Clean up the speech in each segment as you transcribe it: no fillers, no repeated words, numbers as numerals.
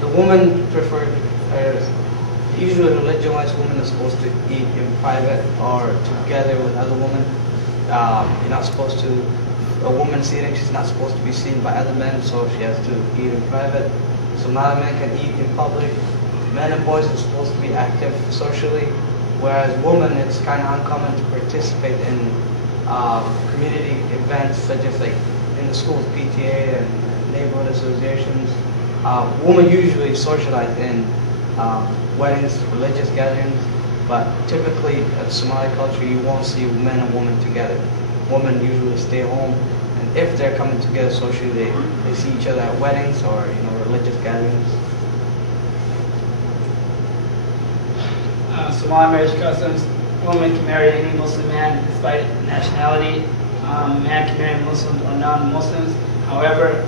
The woman preferred, usually religion-wise, women are supposed to eat in private or together with other women. You're not supposed to, a woman's eating, she's not supposed to be seen by other men, so she has to eat in private. Somali men can eat in public. Men and boys are supposed to be active socially, whereas women, it's kind of uncommon to participate in community events such as like in the school's PTA and neighborhood associations. Women usually socialize in weddings, religious gatherings, but typically in Somali culture you won't see men and women together. Women usually stay home, and if they're coming together socially, they see each other at weddings or religious gatherings. Somali marriage customs: woman can marry any Muslim man despite nationality. Man can marry Muslims or non-Muslims. However,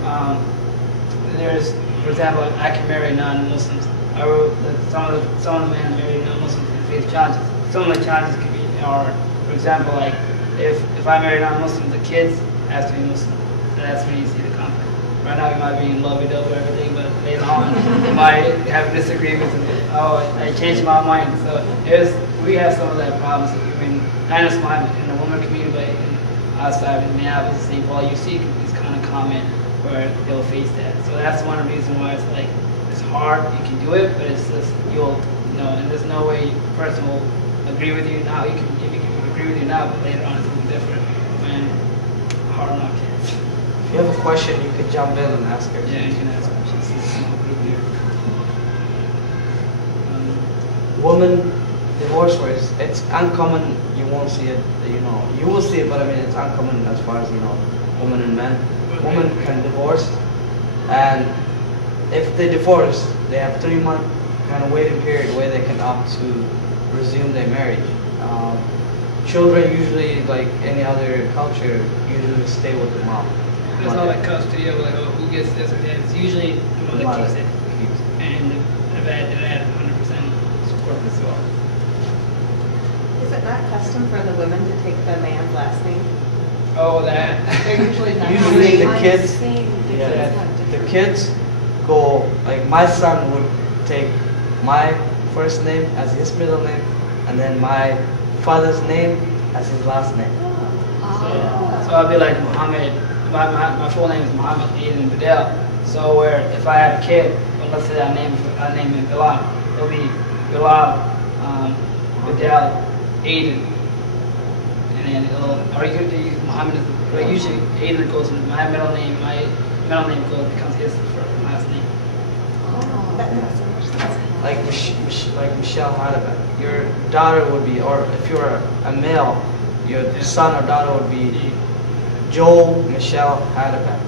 there's, for example, I can marry non-Muslims. However, some of the men marry non-Muslims and face challenges. Some of the challenges could be, or for example, like if I marry non-Muslims, the kids have to be Muslim. So that's where you see the conflict. Right now we might be in lovey-dovey everything, but later on we might have disagreements and I changed my mind. So we have some of that problems. I mean, not in the women community, but outside in Minneapolis, St. Paul, you see it's kind of common where they'll face that. So that's one of the reasons why it's like it's hard. You can do it, but it's just and there's no way a person will agree with you now. You can agree with you now, but later on it's going to be different when hard knock hits. If you have a question, you can jump in and ask her. Yeah, you can ask questions. It's a small group here. Woman divorce rates, it's uncommon. You won't see it. You will see it, but I mean it's uncommon as far as women and men. Women can divorce, and if they divorce, they have 3-month kind of waiting period where they can opt to resume their marriage. Children usually, like any other culture, usually stay with the mom. There's no like custody of like who gets this or that. It's usually the mother keeps it, and the dad 100% support as well. Is it not custom for the women to take the man's last name? Oh, that. They're usually not. Usually the kids go, like my son would take my first name as his middle name, and then my father's name as his last name. So I'll be like Mohamed. My full name is Mohamed Bedel. So where if I have a kid, well, let's say I name him Bilal, it'll be Bilal Bedel Aiden, and then or you could use Mohamed. But usually Aiden goes with my middle name. My middle name becomes his last name. Oh, that makes so much sense. Like Michelle Hadabet. Your daughter would be, or if you're a male, your son or daughter would be Joel Michelle Hadabet.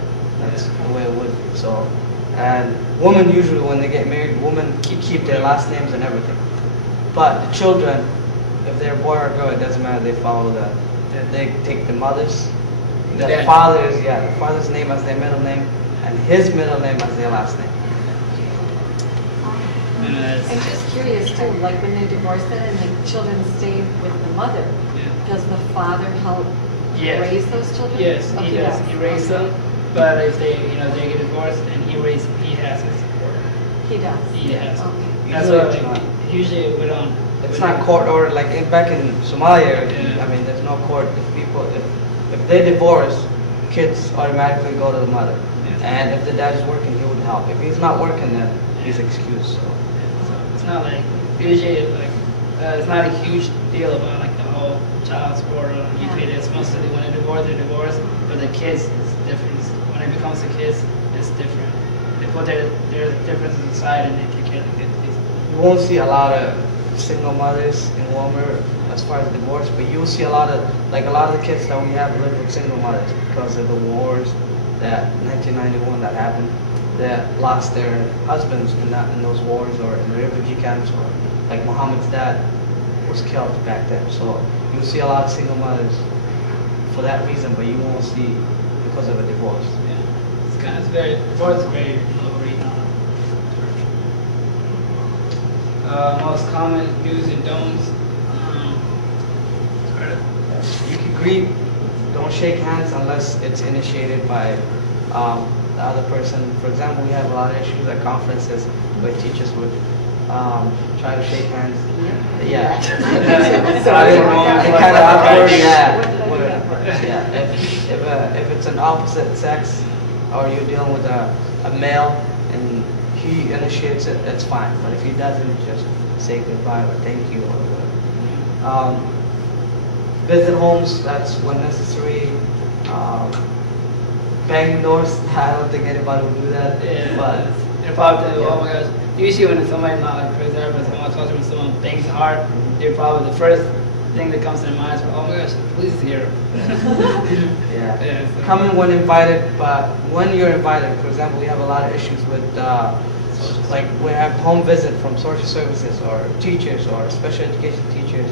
That's the way it would be. So, and women usually when they get married, women keep their last names and everything. But the children, if they're a boy or a girl, it doesn't matter. They follow they take the mother's, the father's name as their middle name, and his middle name as their last name. I'm just curious too, like when they divorce it and the children stay with the mother, does the father help raise those children? Yes, Okay, he does. He raises them, but if they they get divorced, then he has his support. He does? He has. Okay. That's why usually we don't. It's not court or like back in Somalia. I mean, there's no court. If they divorce, kids automatically go to the mother, and if the dad is working, he would help. If he's not working, then he's excused. So it's not like usually like it's not a huge deal about like the whole child support or you pay this. Mostly when they divorce, they're divorced, but the kids is different. When it becomes the kids, it's different. They put their differences aside and they take care of the kids. you won't see a lot of single mothers in Willmar as far as divorce, but you'll see a lot of the kids that we have live with single mothers because of the wars that 1991 that happened, that lost their husbands in those wars or in the refugee camps, or like Muhammad's dad was killed back then. So you'll see a lot of single mothers for that reason, but you won't see because of a divorce. Yeah, divorce is very low rate now. Most common do's and don'ts. You can greet, don't shake hands unless it's initiated by the other person. For example, we have a lot of issues at conferences where teachers would try to shake hands. Yeah. Kind of awkward. Yeah. If it's an opposite sex, or you're dealing with a male and he initiates it, that's fine. But if he doesn't, just say goodbye or thank you or whatever. Visit homes, that's when necessary. Banging doors, I don't think anybody would do that. Yeah. But they're probably, oh my gosh. Usually when somebody's not like preserved, when someone talks when someone bangs hard, they're probably the first thing that comes to their mind is, oh my gosh, the police is here. yeah. Come in when invited, but when you're invited, for example, we have a lot of issues with, like we have home visit from social services or teachers or special education teachers.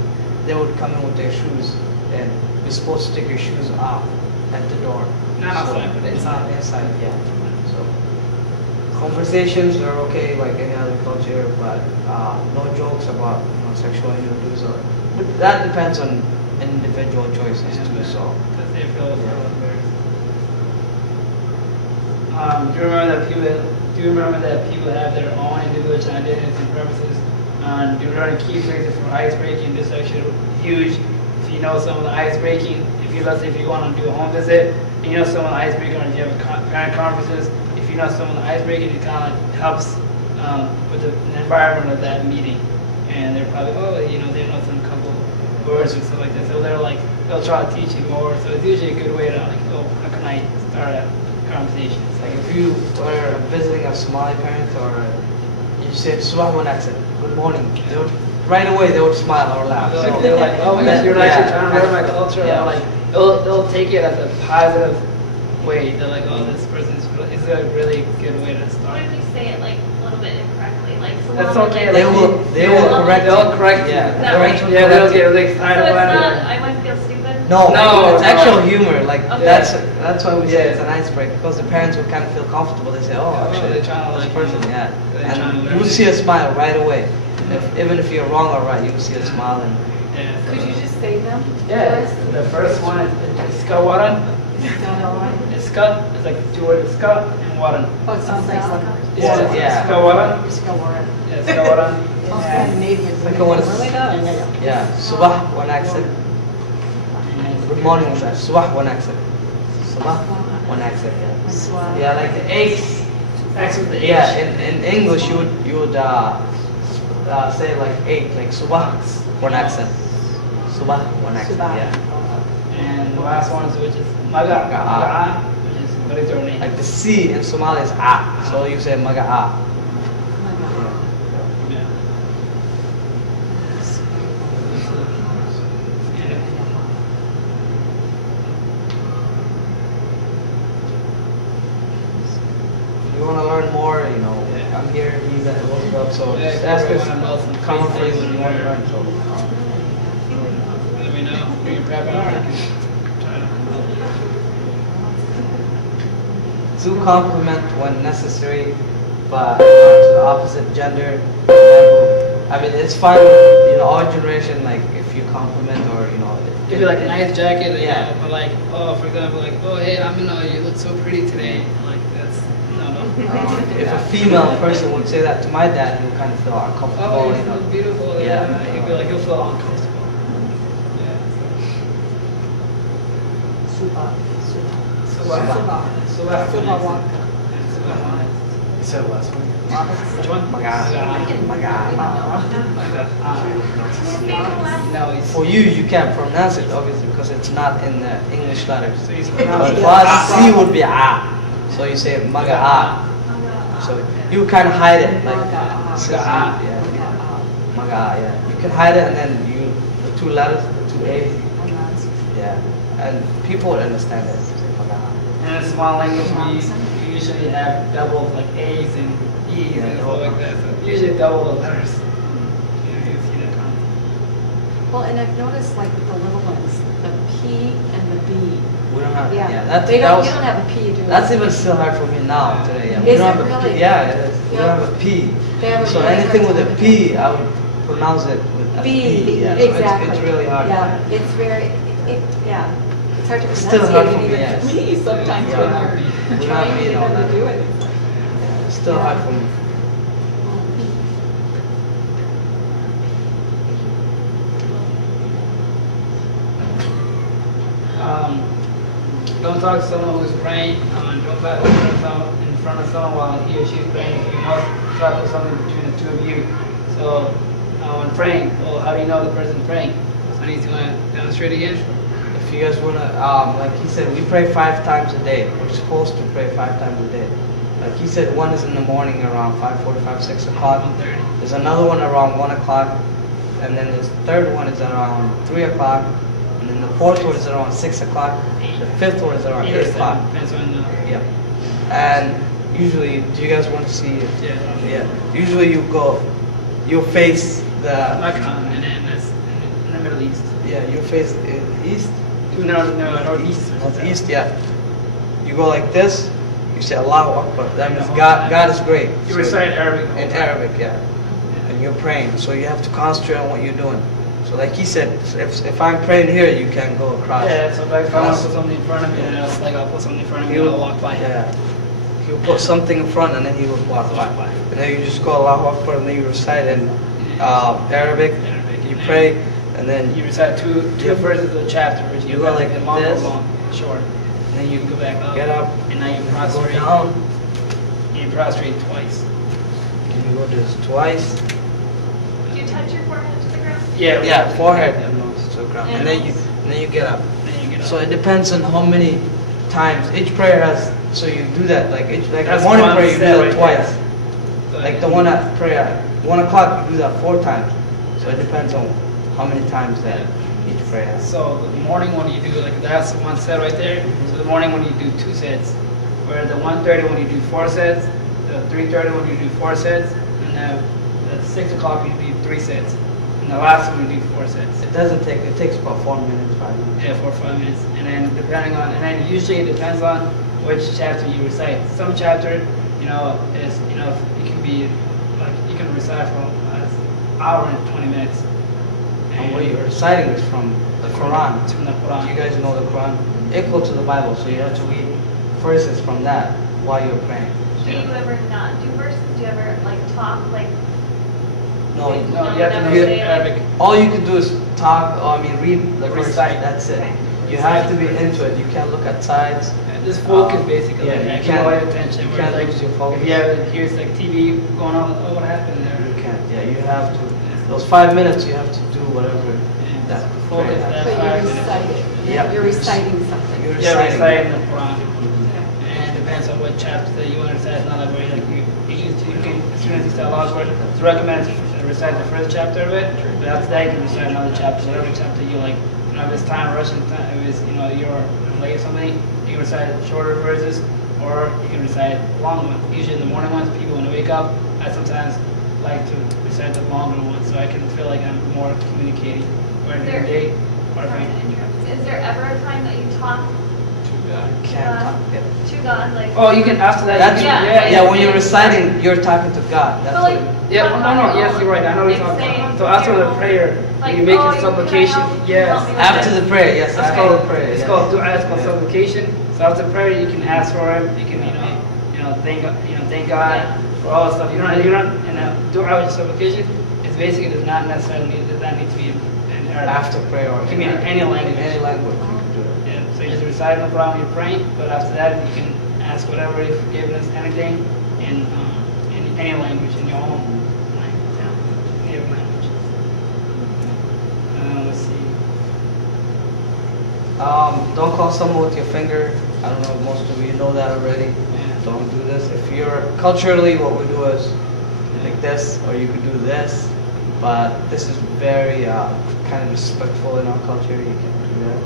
They would come in with their shoes, and you're supposed to take your shoes off at the door. Not outside, but inside. Inside, yeah. So conversations are okay, like any other culture, but no jokes about sexual innuendos. But that depends on individual choices too. So. Because they feel embarrassed. Do you remember that people have their own individual identities and purposes? Do you learn key phrases for ice breaking? This is actually huge. If you know some of the ice breaking, let's say if you go on to do a home visit, and you know some of the ice breaking, or if you have parent conferences, if you know some of the ice breaking, it kind of helps with the environment of that meeting. And they're probably, they know some couple words or stuff like that. So they'll try to teach you more. So it's usually a good way to how can I start a conversation? Like if you were visiting a Somali parent or you said Subah wa accent, good morning, right away they would smile or laugh. So they're like, oh my gosh, you're actually trying to learn my culture. Yeah. Like they'll take it as a positive way. They're like, oh, this person is a really good way to What start. if you say it like a little bit incorrectly? Like That's salami, okay. like- They will correct you. They'll correct you. Yeah. Is that right? Yeah, they'll get really So excited it's about not, it. I might feel stupid? No, No, it's no. actual humor. Like Okay. that's why we say Yeah. it's an icebreaker, because the parents would kind of feel comfortable. They say, oh, actually, they're trying to this like, person, yeah. they're trying to And learn you will it. see a smile right away. Even if you're wrong or right, you will see a smile. And Yeah. Could you just say them? Yeah. first? The first one is Iska Waran. Iska is like two words, Iska and Waran. Oh, it sounds like something. Yeah. Yeah. Iska Waran. Just go word. Yeah, Iska Waran. Oh, And- Scandinavian. Like a one- Really does. yeah, subah one accent. Good morning, sir. Subah one accent. Subah one accent. Yeah. Swah. Yeah, like the X. X with the H. Yeah, in English you would say like eight, like subah one accent. Subah one accent. Subah. Yeah. And the last one is which is Maga. Maga. Which is what is your name? Like the C in Somali is A, so you say maga'a. Yeah. If you want to learn more, I'm here, he's at Roosevelt, so Yeah, just if ask you us wanna know some common phrases phrases you want to or- learn. So. Let me know. Do you prep out? To compliment when necessary, but to the opposite gender. I mean, it's fine, our generation, like, if you compliment or, Give you like a nice jacket, Yeah. but like, for example, like, oh hey, you look so pretty today. Like that's no. If a female person would say that to my dad, he would kind of feel uncomfortable, Oh, you look beautiful. Yeah. You'll feel uncomfortable. Yeah. Suba. Subah. Subah. You said the last one? Which one? No, it's For you can pronounce it, obviously, because it's not in the English letters. so it's But pronounced for us, C would be A. So you say maga'a. So you can hide it, like, Maga'a. yeah. Maga'a, yeah. You can hide it and then the two letters, the two A's, yeah. And people would understand it. Say maga'a. And in small language, we usually have double like A's and E's Yeah, and double. stuff like that. So usually double the letters. You see that kind of. Well, and I've noticed like with the little ones, the P and the B. We don't have, Yeah. yeah, that They that don't, was, you don't have a P, do you? that's even still hard for me now, today, yeah. We Is don't it have a P. really? Yeah, it is. We Yeah. don't have a P. They have a So really anything hard with time a P, I would pronounce it with a B, P. Yeah, so exactly. it's really hard. Yeah, it's very, yeah. It's hard to Still hard pronunciate for me, even yes. for me sometimes Yeah. when We're you're not trying being all even to that. do it. It's still hard for me. Don't talk to someone who's praying. Don't open in front of someone while he or she is praying. You must talk with something between the two of you. So when praying, well, how do you know the person's praying? So I need to demonstrate again. If you guys wanna, like he said, we pray 5 times a day. We're supposed to pray 5 times a day. Like he said, one is in the morning around 5:45, 6 o'clock. 1:30. There's another one around 1 o'clock, and then the third one is around 3 o'clock, and then the fourth one is around 6 o'clock. The fifth one is around 8 o'clock. Depends on the Yeah. And usually, do you guys want to see it? yeah. Yeah. Usually you'll face the, Icon, and then that's in the Middle East. yeah, you face the east. No, northeast. Northeast, yeah. You go like this, you say Allahu Akbar. That means God is great. You So- recite Arabic. in Arabic, yeah. And you're praying, so you have to concentrate on what you're doing. So like he said, if I'm praying here, you can't go across. Yeah, so like if I want to put something in front of me, then it's like I'll put something in front of me He and will I'll walk by. Yeah. He'll put something in front and then he will walk by. And then you just go Allahu Akbar and then you recite in Arabic. You pray and then You recite two Yeah. verses of the chapter, which You go like the long this. or long, short. and then you You go back up, get up, and now you go prostrate. down, You prostrate twice. and you go this twice. Do you touch your forehead to the ground? Yeah, forehead and nose to the ground. And then you get up. Then you get up. So it depends on how many times each prayer has. So you do that like the That's morning one prayer you do set that right twice. So, Like the one at prayer at 1 o'clock you do that 4 times. So it depends on how many times that each prayer has. So the morning one you do, like that's one set right there. So the morning one you do 2 sets. Where the 1:30 one you do 4 sets. The 3:30 one you do 4 sets. And the 6 o'clock you do 3 sets. And the last one you do 4 sets. It takes about 4 minutes, 5 minutes. Yeah, 4 or 5 minutes. And then and then usually it depends on which chapter you recite. Some chapter, is, it can be, like, you can recite for an hour and 20 minutes. And what you're reciting is from the Quran. It's from the You Quran. guys know the Quran equal to the Bible, so you have to read verses from that while you're praying. Do you ever not do verses? Do you ever like talk like? No, No, you have to Never read say, like- Arabic. all you can do is talk, read the verse. Recite. That's it. Okay. You have to be into it. You can't look at sides. Just focus basically. yeah, like, you keep can't- all your attention. you where, can't like, lose your focus. If you have here's like TV going on, oh, what happened there? You can't. Yeah, you have to. Those 5 minutes, you have to do whatever that Focus prayer has. that. But you're reciting. Yeah. You're reciting something. You're Yeah, reciting. reciting the Quran. And it depends on what chapter that you want to recite. It's not like where you can, as soon as you start Allah's word, it's recommended to recite the first chapter of it, but after that you can recite another chapter, whatever chapter you like. If it's time rushing time, if it's, you're late or something, you can recite shorter verses, or you can recite long ones. Usually in the morning ones, people when they wake up, I sometimes like to recite the longer ones, so I can feel like I'm more communicating. Where during the day, or if Sorry I- to interrupt. Is there ever a time that you talk Can't talk. Yeah. to God like? Oh, you can after that. That's, you Yeah. can, yeah, when you're reciting, you're talking to God. That's But what like, it- Yeah, no, yes, you're right. I know what you're talking about. So after the prayer, Like, you make oh, a you supplication. can help me Yes. with after this. the prayer, yes, It's after called the prayer. It's yes. called dua. It's called Yeah. supplication. So after prayer, you can ask for it. You can, thank God for all the stuff. You don't. And dua, which is supplication, it's basically does not necessarily does not need to be in Arabic. After prayer or It can be in any language. In any language, you can do it. Yeah. So you just recite no problem. You're praying, but after that, you can ask whatever, forgiveness, anything, in any language in your own native language. Let's see. Don't call someone with your finger. I don't know, most of you know that already. Yeah. Don't do this. If you're culturally, what we do is like this, or you could do this. But this is very kind of respectful in our culture. You can't do that.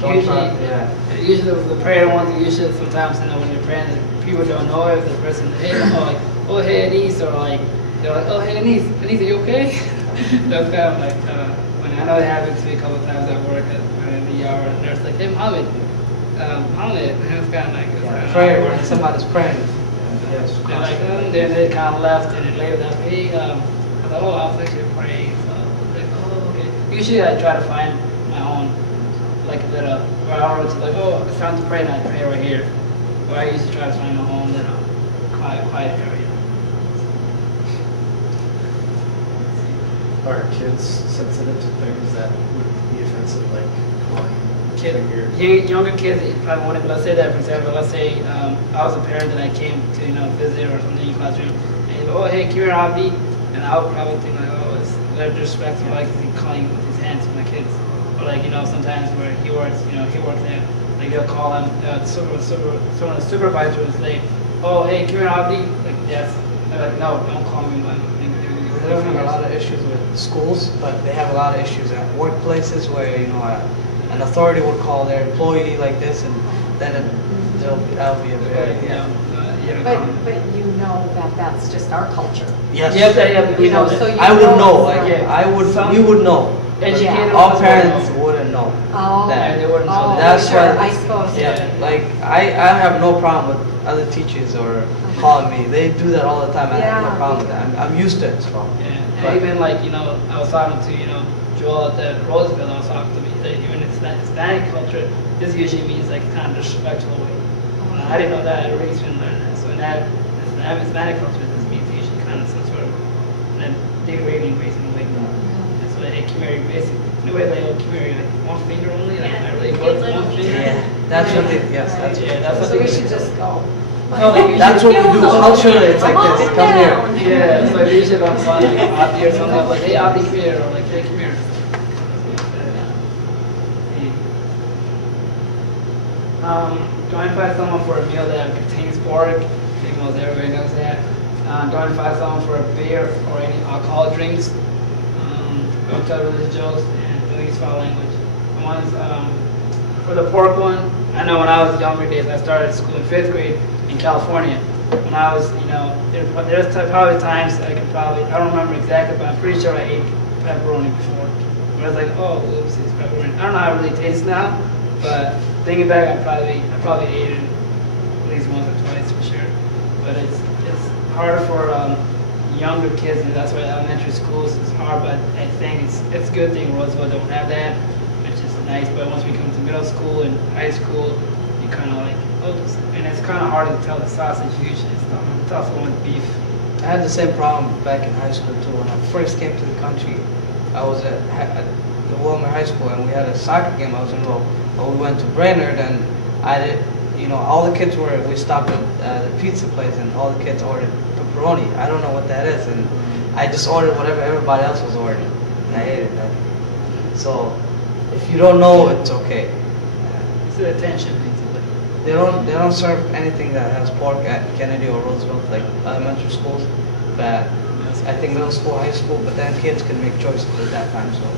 Don't try. Usually- Yeah. Usually the prayer ones, usually sometimes, when you're praying, people don't know if the person, hey, hey, Anise, or like, they're like, oh, hey, Anise, are you okay? That's kind of like, when I know it happens to me a couple of times at work in the hour, and they're like, hey, Mohammed, Mohammed, and it's kind of like, Yeah, prayer when somebody's praying. Yes. they're like, then they kind of left, and then later that, hey, I was like, oh, I was actually praying, so, like, oh, okay. Usually I try to find my own like a little, where I was like, oh, it's time to pray, and I pray right here. Where I used to try to find a home, then a quiet area. Are kids sensitive to things that would be offensive, like calling Younger kids, they probably won't. Let's say that, for example, let's say I was a parent and I came to visit or something in the classroom, and you go, oh hey, come here, Abdi, and I would probably think like, oh, it's very disrespectful, like he's calling with his hands to my kids, or like sometimes where he works, he works there, like they'll call him, someone the supervisor will say, oh hey, come here, Abdi, like yes, they're like no, don't call me. They don't have a lot of issues with schools, but they have a lot of issues at workplaces where an authority would call their employee like this, and then that'll be a very But you know that that's just our culture. yes. So I would know. Yeah. We would know. Educated All parents wouldn't know. Oh, that. They wouldn't know. That's sure, why. I suppose. Yeah, like I have no problem with other teachers or calling me. They do that all the time. I have no problem with that. I'm used to it. So. Yeah, and even like I was talking to Joel at the Roosevelt. I was talking to me that even in Hispanic culture, this usually means like kind of disrespectful way. I didn't know that. I really didn't learn that. So in that Hispanic culture, this means usually kind of some sort of degrading way in a way. That's why they carry basic. In a way, like carry like one finger only. Like I really work with one finger. Yeah, that's what they. Yes, that's So we should just go. No, that's what we do. Culturally, it's like this. Come here. Yeah, so usually if I'm flying like Abdi or something, I'm like, hey Abdi, come here, or like, hey, come here. Don't invite someone for a meal that contains pork. I think most everybody knows that. Don't invite someone for a beer or any alcohol drinks. Don't tell religious jokes and don't use foul language. For the pork one, I know when I was younger days, I started school in 5th grade in California. When I was, there's probably times I don't remember exactly, but I'm pretty sure I ate pepperoni before. I was like, oh, oops, it's pepperoni. I don't know how it really tastes now, but thinking back, I probably ate it at least once or twice for sure. But it's harder for younger kids, and that's why elementary schools is hard. But I think it's a good thing Roosevelt don't have that, which is nice. But once we come to middle school and high school, you kind of like, oops, and it's kind of hard to tell the sausage usually. It's tough one with beef. I had the same problem back in high school too. When I first came to the country, I was at the Willmar High School, and we had a soccer game I was enrolled. But we went to Brainerd, and I did, all the kids we stopped at the pizza place, and all the kids ordered pepperoni. I don't know what that is, and I just ordered whatever everybody else was ordering, and I ate it. So, if you don't know, it's okay. It's an attention thing. They don't serve anything that has pork at Kennedy or Roosevelt, like elementary schools. But I think middle school, high school, but then kids can make choices at that time. So.